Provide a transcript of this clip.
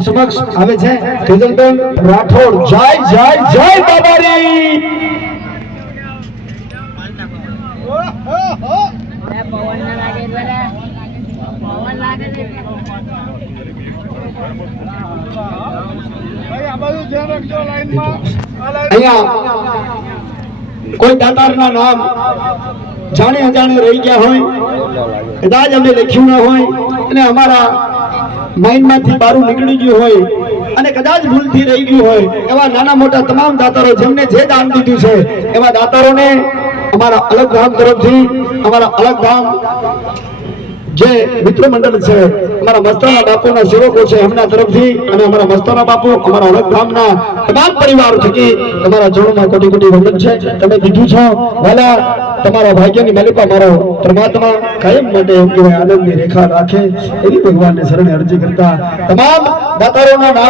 સમક્ષ આવે છે તેજલબેન રાઠોડ જય જય જય બાબારી અહીંયા કોઈ દાતારના નામ જાણે અજાણે રહી ગયા હોય કદાચ અમે લખ્યું ના હોય અને અમારા માઇન્ડમાંથી બારું નીકળી ગયું હોય અને કદાચ ભૂલથી રહી ગયું હોય એવા નાના મોટા તમામ દાતારો જેમને જે દાન દીધું છે એવા દાતારોને અમારા અલગ ધામ તરફથી અમારા અલગ ધામ જે મિત્ર મંડળ છે અમારા મસ્તાના બાપુના સેવકો છે એમના તરફથી અને અમારા મસ્તાના બાપુ અમારા અલગ ધામના તમામ પરિવાર થકી તમારા ચરણોમાં કોટી કોટી વંદન છે તમે દીધું છો વાલા તમારા ભાગ્યની માલિકા મારો પરમાત્મા કાયમ માટે એમ કહેવાય આનંદની રેખા રાખે એવી ભગવાનને શરણે અરજી કરતા તમામ દાતારોના નામ